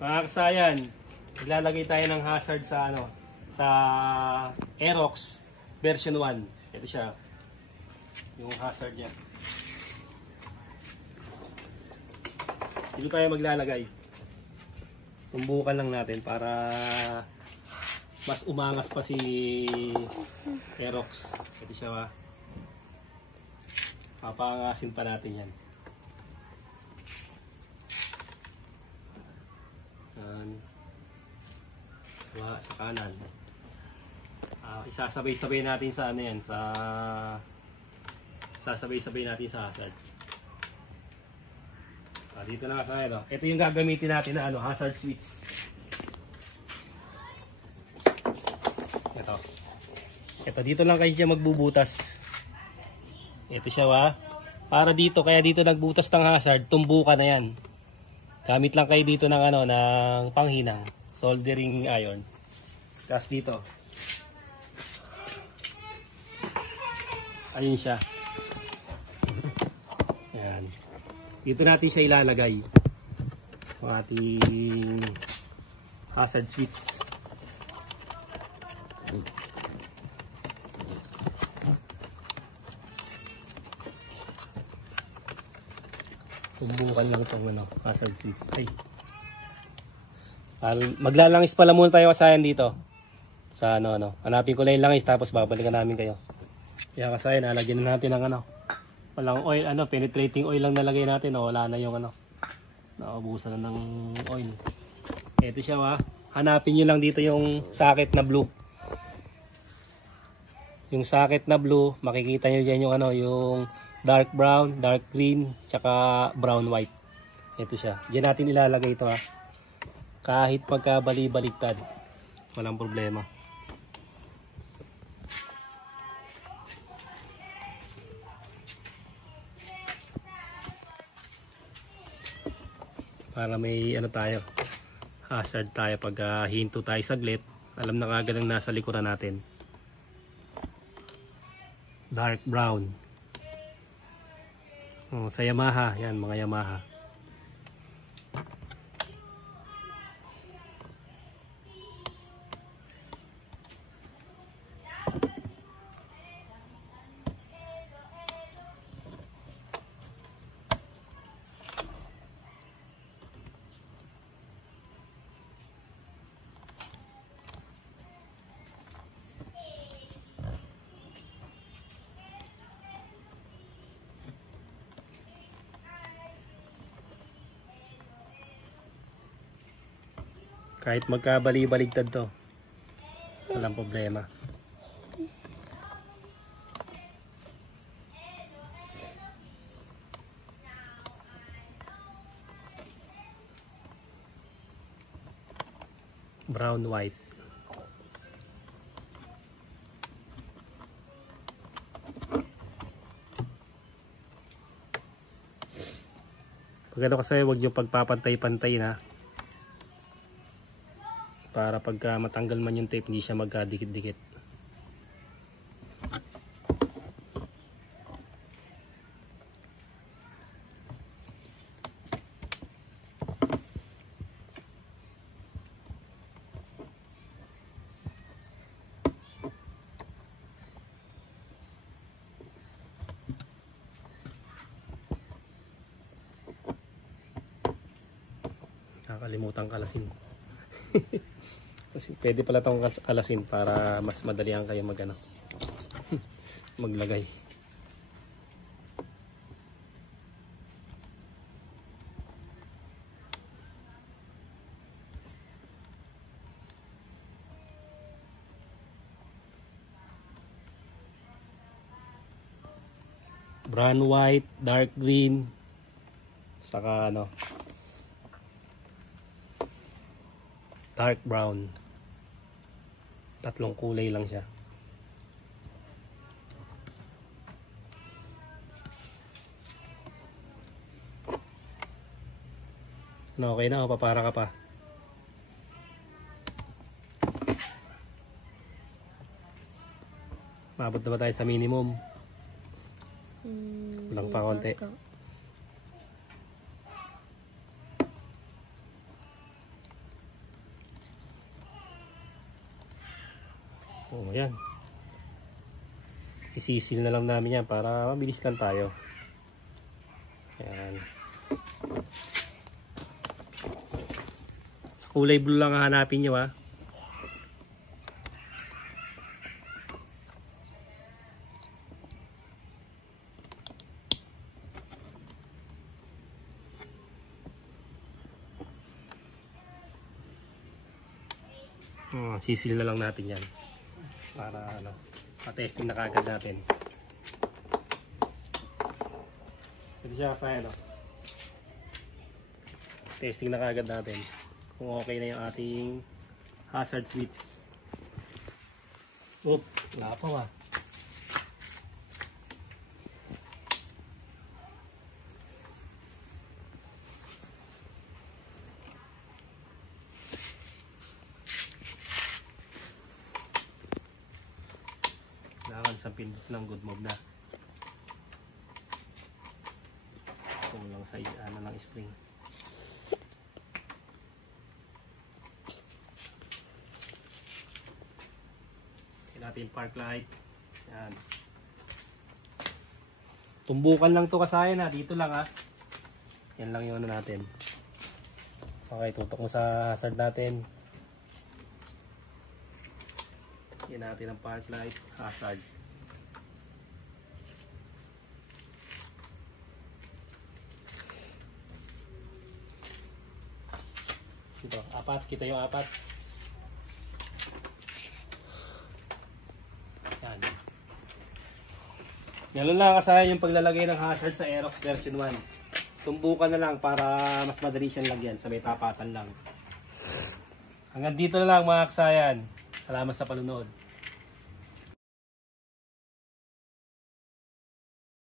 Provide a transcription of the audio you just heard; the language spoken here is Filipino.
Mga kasayan, maglalagay tayo ng hazard sa ano, sa Aerox version 1. Ito siya. Yung hazard niya. Dito tayo maglalagay. Tumbukan lang natin para mas umangas pa si Aerox. Ito siya ba? Papangasin pa natin yan. Sa kanan. Isasabay-sabay natin sa ano yan, sasabay-sabay natin sa hazard. Dito na sa ano. Ito yung gagamitin natin na ano, hazard switch. Ito dito lang kayo siya magbubutas. Ito siya para dito, kaya dito nagbutas ng hazard, tumbukan na yan. Gamit lang kayo dito ng ano, ng panghinang soldering iron. Tapos dito. Ayun siya. Ayan. Dito natin siya ilalagay. Ang ating hazard switch. Subukan lang itong ano, hazard switch. Ay. Maglalangis pala muna tayo kasayan dito. Sa ano. Hanapin ko lang yung langis tapos babalikan namin kayo. Kaya kasayan, nalagyan na natin ng ano. Walang oil, penetrating oil lang nalagay natin. Wala na yung ano. Naubusan na ng oil. Ito siya Hanapin nyo lang dito yung socket na blue. Yung socket na blue, makikita nyo dyan yung ano, yung dark brown, dark green, tsaka brown white. Ito siya. Diyan natin ilalagay ito Kahit pagkabali-baligtad, walang problema. Para may ano tayo, hazard tayo pag hinto tayo saglit, alam na kagad ang nasa likuran natin. Dark brown. Sa Yamaha, yan mga Yamaha. Kahit magkabali-baligtad to, walang problema. Brown white. Pag ano kasi, huwag nyo pagpapantay-pantay na. Para pagka matanggal man yung tape, hindi siya magkadikit-dikit. Nakakalimutan kalasin. Kasi pwede pala itong kalasin para mas madalihan kayo maglagay. Brown white, dark green, saka dark brown. Tatlong kulay lang siya. Okay na, papara ka pa. Maabot na ba tayo sa minimum? Lang pa konti. Oh, yan. Isisil na lang namin yan para mabilis lang tayo. Ayan. Sa kulay blue lang hanapin nyo, ha. Sisil na lang natin yan para ano, pa-testing na kagad natin. Pwede siya sa ano, testing na kagad natin kung okay na yung ating hazard switch. Oh, wala pa ba? Sa pindot ng good move na. Kulang sa ano ng spring. Kaya natin park light. Yan. Tumbukan lang to kasayan, ha. Dito lang, ha. Yan lang yung ano natin. Okay, tutok mo sa hazard natin. Yan natin ang park light, hazard. Ito, apat. Kita yung apat. Yan. Ganun lang kasayan yung paglalagay ng hazard sa Aerox version 1. Tumbukan na lang para mas madali siyang lagyan. Sa may tapatan lang. Hanggang dito na lang mga kasayan. Salamat sa panunood.